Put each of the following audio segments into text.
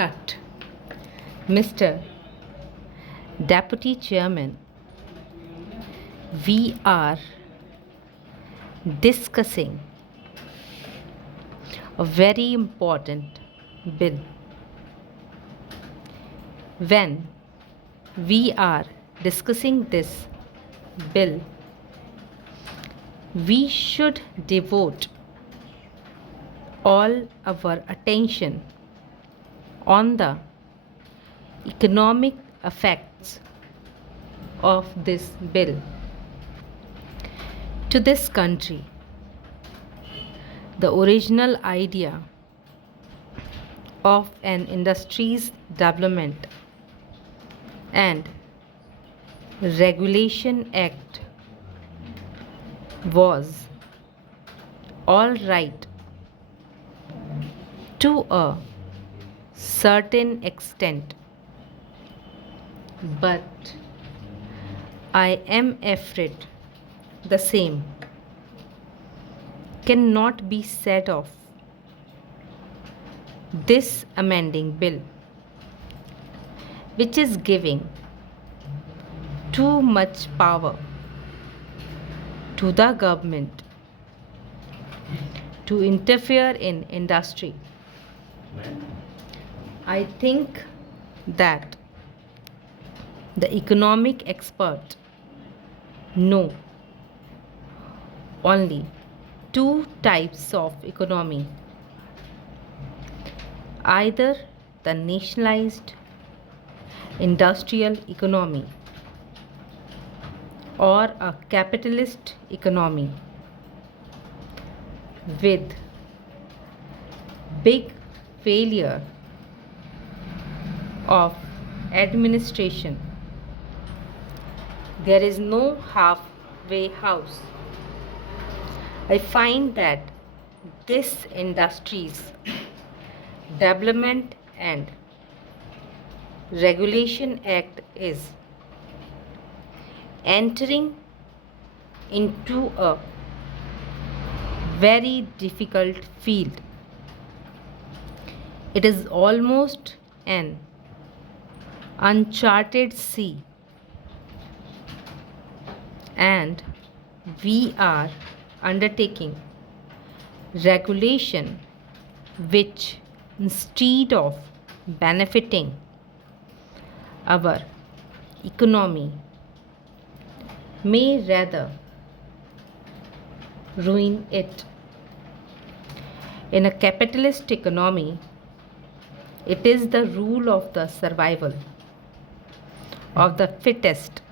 Cut. Mr. Deputy Chairman, we are discussing a very important bill. When we are discussing this bill, we should devote all our attention on the economic effects of this bill to this country. The original idea of an industry's development and Regulation Act was all right to a certain extent, but I am afraid the same cannot be said of this amending bill, which is giving too much power to the government to interfere in industry. I think that the economic experts know only two types of economy: either the nationalized industrial economy or a capitalist economy with big failure of administration. There is no halfway house. I find that this industry's Development and Regulation Act is entering into a very difficult field. It is almost an uncharted sea, and we are undertaking regulation which, instead of benefiting our economy, may rather ruin it. In a capitalist economy, it is the rule of the survival of the fittest.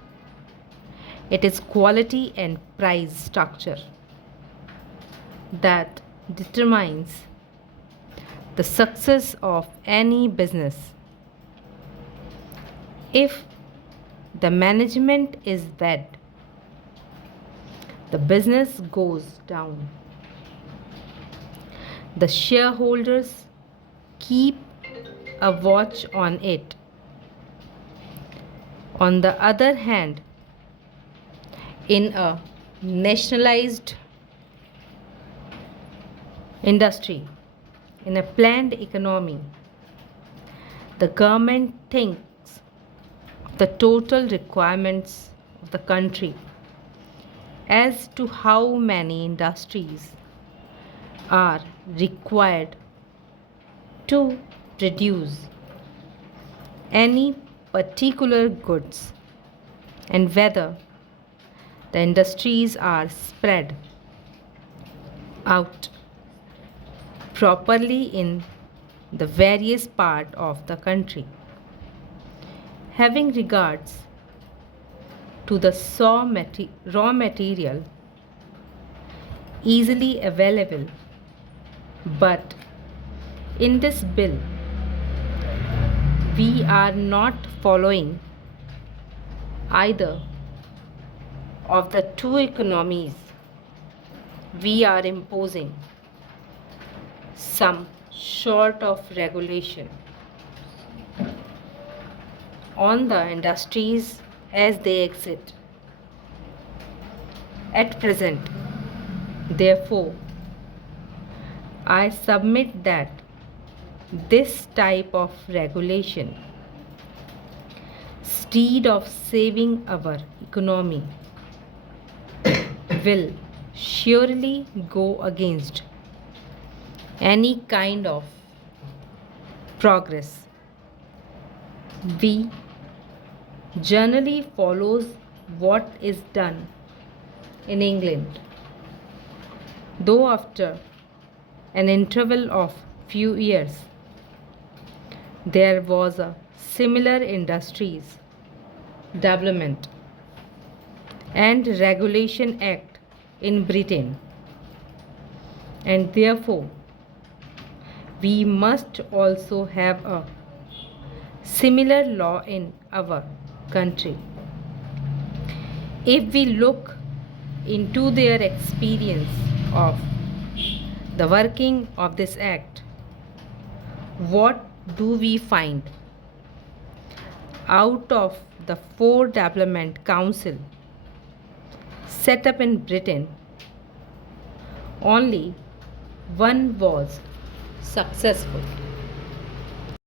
It is quality and price structure that determines the success of any business. If the management is bad, the business goes down. The shareholders keep a watch on it. On the other hand, in a nationalized industry, in a planned economy, the government thinks of the total requirements of the country as to how many industries are required to produce any particular goods and whether the industries are spread out properly in the various parts of the country. Having regards to the raw material easily available, but in this bill we are not following either of the two economies. We are imposing some sort of regulation on the industries as they exist at present. Therefore, I submit that this type of regulation, instead of saving our economy, will surely go against any kind of progress. We generally follows what is done in England, though after an interval of few years there was a similar industries development and regulation act in Britain, and therefore we must also have a similar law in our country. If we look into their experience of the working of this act, what do we find? Out of the 4 development council set up in Britain, only one was successful.